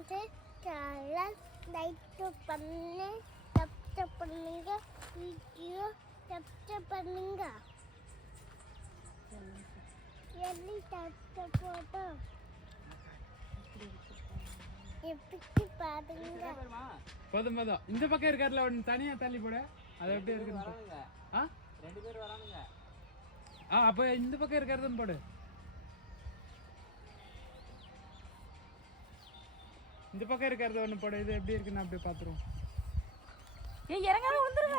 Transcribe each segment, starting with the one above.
வந்து channel like பண்ணு. Subscribe பண்ணுங்க. வீடியோ சப்ஸ்கிரைப் பண்ணுங்க. எல்லி சப்ஸ்கிரைப் போட்டோம் எப்படி பாருங்க. போதும் போதும். இந்த பக்கம் இருக்காருல ஒன்று தனியா தள்ளி போட. அது எப்படி. வரானுங்க. ஆ? ரெண்டு பேர் வரானுங்க. ஆ அப்போ இந்த பக்கம் இருக்கிறதுன்னு போடு. இந்த பக்கம் இருக்கிறது ஒன்று போடு. இது எப்படி இருக்குன்னு அப்படியே பார்த்துருவோம் ஏய் இறங்காம விழுந்துருவ.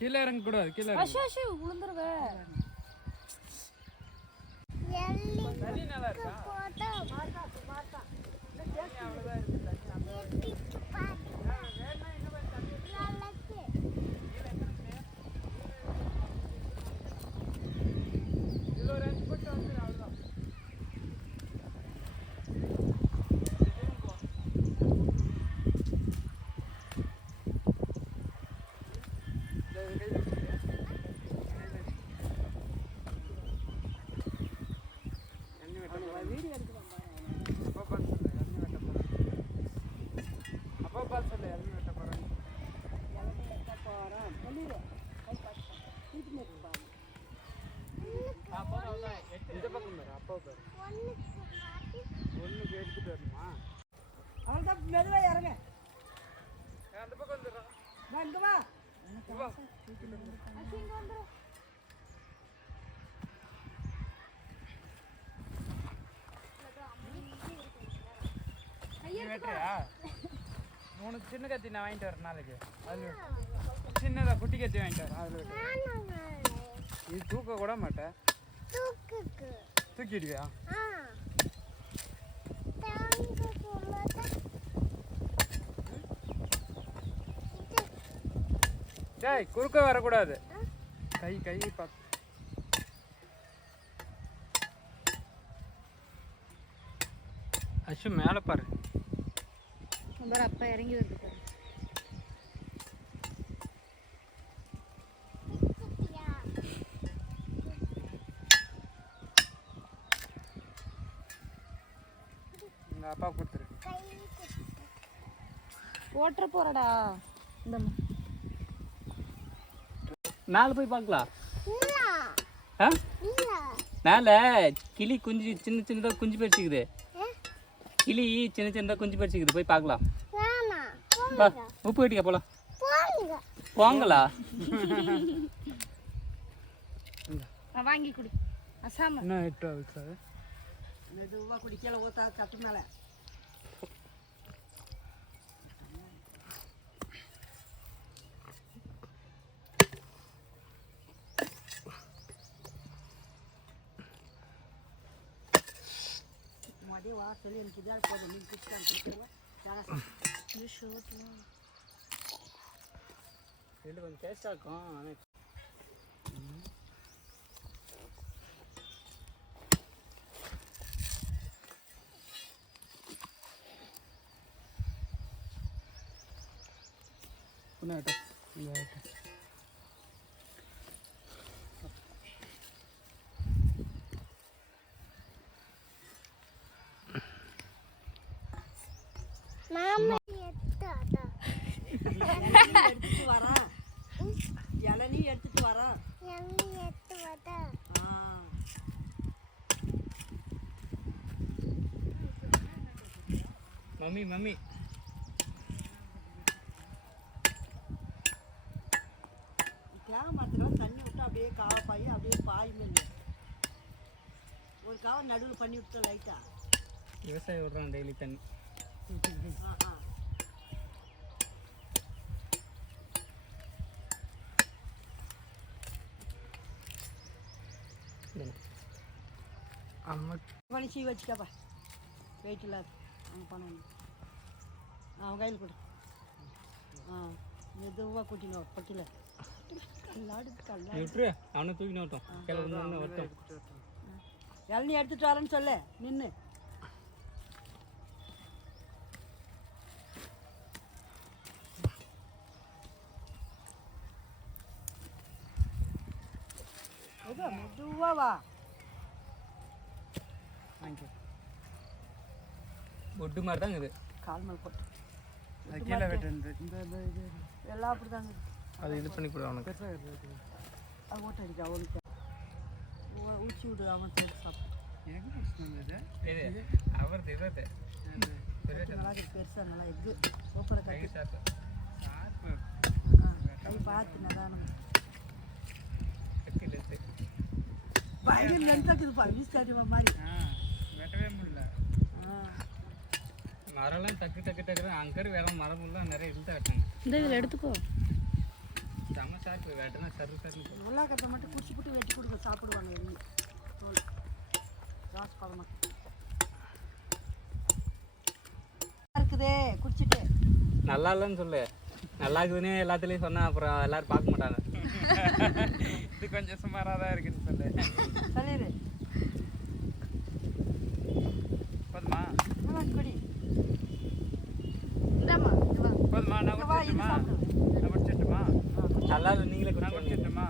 கீழே இறங்க கூடாது கீழே இறங்க. அஷு அஷு விழுந்துருவ. நல்லா இருக்கா போட்டோம் எப்படி பாருங்க நல்லது இதுல ஒரு அஞ்சு போட்டு வந்துடு அவ்வளோதான் அப்பா பார்த்து சொல்லு இறங்கி வெட்ட போகிறேன் அப்பா பார்த்து சொல்லு இறங்கி வெட்ட போகிறேன் இந்த பக்கம் பாரு அப்பா பாரு ஒன்றுக்கு மாட்டி ஒன்றுக்கு எடுத்துட்டு வரணுமா மெதுவாக இறங்க. அந்த பக்கம் வந்துடுறோம் வா இங்க மூணு சின்ன கத்தி நான் வாங்கிட்டு வரேன் நாளைக்கு. அதில் சின்னதாக குட்டி கத்தி வாங்கிட்டு வரேன். அதில் நீ தூக்க கூட மாட்டேன் தூக்கிடுவியா ஆ தாங்க போலதான் டேய் குறுக்க வரக்கூடாது. கை கை பார்த்து அஷு மேலே பாரு. அப்பா இறங்கி வருது பாரு. அப்பா கொடுத்துரு. ஓட்டுற போறடா. இந்த மேலே போய் பார்க்கலாம் ஆ? மேலே கிளி குஞ்சு சின்ன சின்னதாக குஞ்சு பறிச்சுக்குது. கிளி சின்ன சின்னதாக குஞ்சு பறிச்சுக்குது. போய் பார்க்கலாம். வா போங்க. உப்பு கட்டிக்க போகலாம் போங்க. போங்களா வாங்கி குடி. அசாம. இன்னும் எட்டு ஆகுது சார் மெதுவாக குடிக்கல ஊத்தா கட்டு மேலே. மடி வா சொல்லி எனக்கு இதாக போதும் நீ குடிச்சாங்க இது கொஞ்சம் டேஸ்ட்டாக இருக்கும் ஆனால் இன்னும் மாமா எடுத்துட்டு இளநீ எடுத்துட்டு வரேன் எண்ணி எத்து வதா ஆ மம்மி. மம்மி தேவை மரத்துக்கெல்லாம் தண்ணி விட்டு அப்படியே காவை பாய் அப்படியே பாய் மேலே. ஒரு காவை நடுவில் பண்ணி விட்டு லைட்டா விவசாயம் விட்றான் டெய்லி தண்ணி. ஆ ஆ அம்மா பண்ணி சீ வச்சுக்கப்பா வெயிட் இல்லாத அவங்க பணம் அவன் கையில் கொடு. ஆ மெதுவாக கூட்டினோம் பட்டியில் கல்லாடு கல்லாடு. விட்டுரு அவனை தூக்கி நோட்டும் கிளம்பு வரட்டும் இளநீ எடுத்துட்டு வரேன்னு சொல்லு. நின்று மெதுவா வா தேங்க்யூ ஒட்டு மாதிரி தான் இருக்குது கால் மேல் போட்டு அது கீழே வெட்டு இந்த இது எல்லாம் அப்படி தாங்க அது இது பண்ணி கொடு அவனுக்கு பெருசாக இருக்குது அது ஓட்ட அடிக்க அவனுக்கு ஊச்சி விடு அவன் இருந்தது இது. அவரது இவரது நல்லா இருக்கு பெருசாக நல்லா எக்கு சூப்பராக கட்டி. சாப்பிட்டு கை பார்த்து நல்லா நம்ம வெட்டி லெத்து பயங்கர லென்த்தாக்குதுப்பா வீஸ் காட்டுவா மாதிரி. வெட்டவே முடியல. ஆ. மரம்லாம் டக்கு டக்கு டக்கு அங்கே வேற மரம்லாம் நிறைய இருந்தா வெட்டாங்க இந்த இதில் எடுத்துக்கோ. செம்ம சாப்பிட்டு வெட்டினா சரு போகும். நல்லா கட்ட மட்டும் குடிச்சு போட்டு வெட்டி கொடுக்க சாப்பிடுவாங்க எண்ணி தோல். ராஸ் பழமா இருக்குதே. குடிச்சிட்டு. நல்லா இல்லைன்னு சொல்லு. நல்லா இருக்குதுன்னு எல்லாத்துலேயும் சொன்னா அப்புறம் எல்லாரும் பார்க்க மாட்டாங்க. இது கொஞ்சம் சுமாராக தான் இருக்குன்னு சொல்லு. சொல்லிடு போதுமா? குடி. போதுமா? நான் குடிச்சிட்டுமா நான் குடிச்சிட்டுமா நல்லா இல்லை நீங்களே நான் குடிச்சு குடிச்சிட்டுமா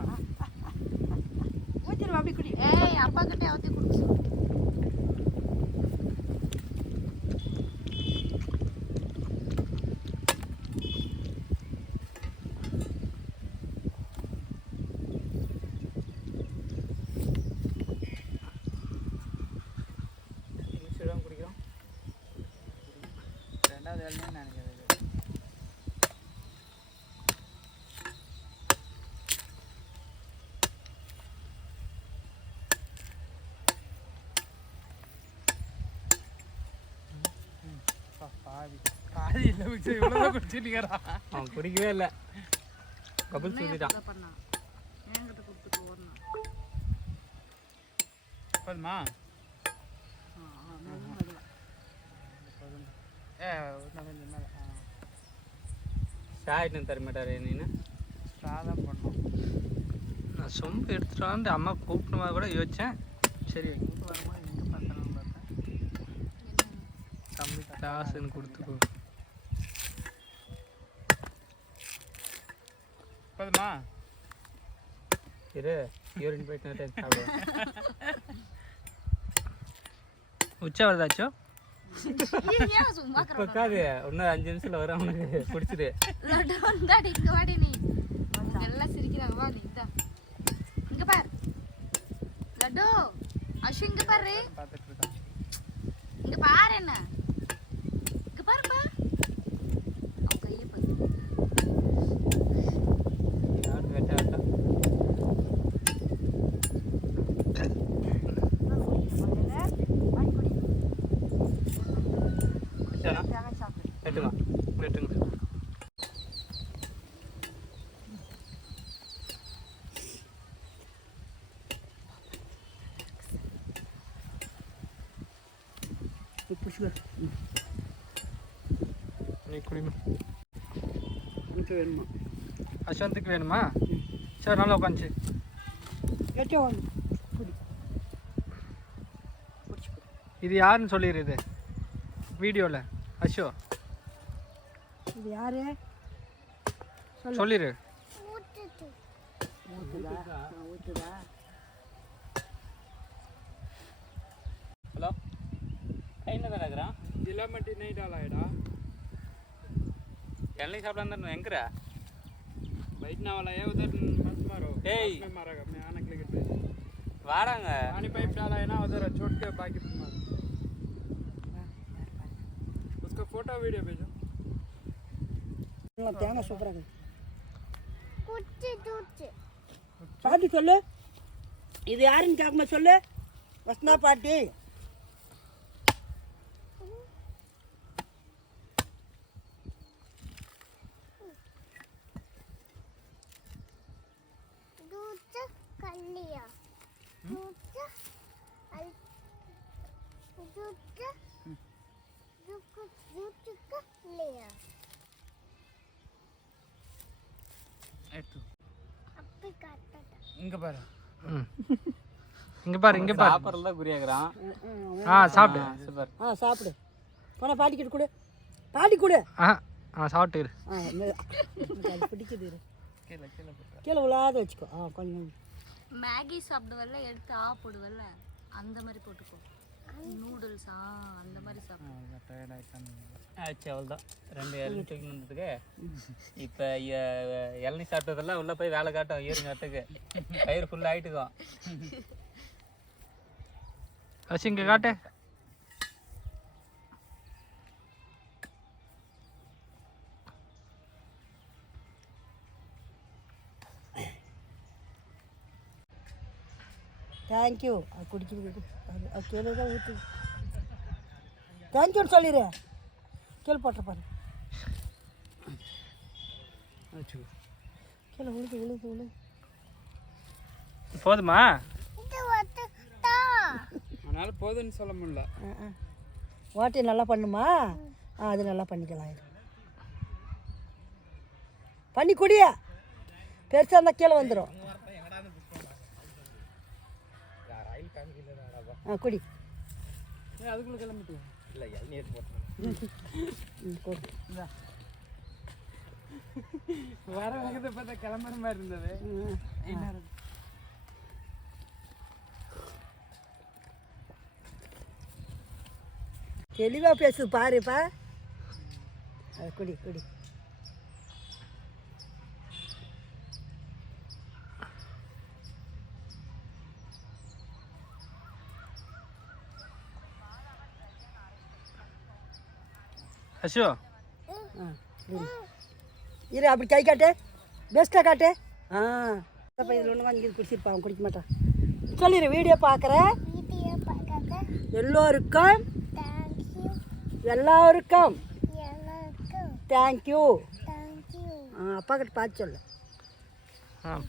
ஊற்றிடுவா அப்படி குடி. ஏய் அப்பா கிட்ட அவத்தி கொடுக்க இல்லை இவ்வளோ குடிச்சிட்டுக்கிறா அவன் குடிக்கவே இல்லை. கபுல் சுத்திட்டான் போதுமா? ஷாயிட்டு தர மாட்டாரு நீனு? சாதம் பண்ணோம் நான் சொம்பு எடுத்துட்டு வந்து அம்மா கூப்பிட்டுமா கூட யோசிச்சேன். சரி வீட்டு வரும்போது எங்கே பார்த்தோம்னு பார்த்தேன். தம்பி காசுன்னு கொடுத்துக்கோ. போதுமா? இரு யூரின் போயிட்டு உச்சா வருதாச்சோ? உட்காது இன்னும் அஞ்சு நிமிஷத்தில் வரும் அவனுக்கு வந்தாடி இங்க வாடி நீ. எல்லாம் சிரிக்கிறாங்க வா நீ இதா இங்க பார். லட்டு அஷு இங்க பாரு. இங்க பாரு என்ன இங்க பாருப்பா அவன் கையை பாரு யாரும் வெட்ட வேண்டாம் குடிச்சானா தேங்காய் சாப்பிடு வெட்டுங்க வெட்டுங்க பிடிச்சிக்கோ நீ குடிமா கொஞ்சம் வேணுமா? அஸ்வந்துக்கு வேணுமா சரி நல்லா உட்காந்துச்சு எட்டே வாங்க குடி. பிடிச்சிக்கோ இது யாருன்னு சொல்லிடு இது? வீடியோவில் அஷோ இது யாரு? சொல்லிடு ஊற்றுதா ஊற்றுதா கையில் தான் இருக்கிறான் இல்லை மட்டும் நைட் ஆளாயிடா எல்லாம் சாப்பிடலாம் தான் எங்கடா? బయట నా వాళ్ళ ఏ ఉదర్ మారు ఏయ్ మారగ నేను అనకి వాడంగ అని పైప్ డాలా అయినా ఉదర్ చోట్కే బాకి మారు उसका फोटो वीडियो भेजो தேங்க சூப்பரா இருக்கு. குச்சி குச்சி பாட்டி சொல்லு. இது யாருன்னு கேட்குமா சொல்லு. வசனா பாட்டி. இல்லையா? எடுத்து அப்படி காட்டடா இங்க பாரு. இங்க பாரு இங்க பாரு. சாப்பிறல குறியாக்குறான் ஆ சாப்பிடு. சூப்பர். ஆ சாப்பிடு. போனா பாட்டி கிட்ட கொடு. பாட்டி கொடு. ஆ ஆ சாப்பிட்டு இரு. ஆ பிடிக்குது இரு. கீழே கீழே கீழே விழாத வச்சுக்கோ. ஆ கொஞ்சம். மேகி சாப்பிடுவல்ல எடுத்து ஆ போடுவல்ல? அந்த மாதிரி போட்டுக்கோ. நூடுல்ஸா அந்த மாதிரி ஆச்சு அவ்வளோதான் ரெண்டு இளநீ தூக்கி வந்ததுக்கு. இப்போ இளநீ சாப்பிட்டதெல்லாம் உள்ளே போய் வேலை காட்டும் ஈருங்காட்டுக்கு கயிறு ஃபுல்லாக ஆகிட்டுக்கும் அசி இங்கே காட்டு. தேங்க்யூ அது குடிக்கிறது அது அது கீழே தான் ஊற்று தேங்க்யூன்னு சொல்லிடு கீழே போட்ட பாரு கீழே விழுது விழுது விழுது போதுமா? அதனால போதுன்னு சொல்ல முடியல. ஆ ஆ. வாட்டி நல்லா பண்ணுமா? ஆ அது நல்லா பண்ணிக்கலாம் இது பண்ணி குடியா? பெருசாக இருந்தால் கீழே வந்துடும் ஆ குடி. அதுக்குள்ள கிளம்பிட்டு இல்லை இளநீ எடுத்து குடி வர வேகத்தை பார்த்தா கிளம்புற மாதிரி இருந்தது. ம், என்ன? தெளிவாக பேசு பாருப்பா. அது குடி குடி. அசு ஆ குடி இரு அப்படி கை காட்டு. பெஸ்ட்டாக காட்டு. ஆ. அப்போ இதில் ஒன்று வாங்கி குடிச்சிருப்பா அவன் குடிக்க மாட்டான். சொல்லிடு வீடியோ பார்க்குறேன் எல்லோருக்கும் எல்லாருக்கும் தேங்க்யூ தேங்க்யூ அப்பா கிட்ட பார்த்து சொல்லு. ஆ.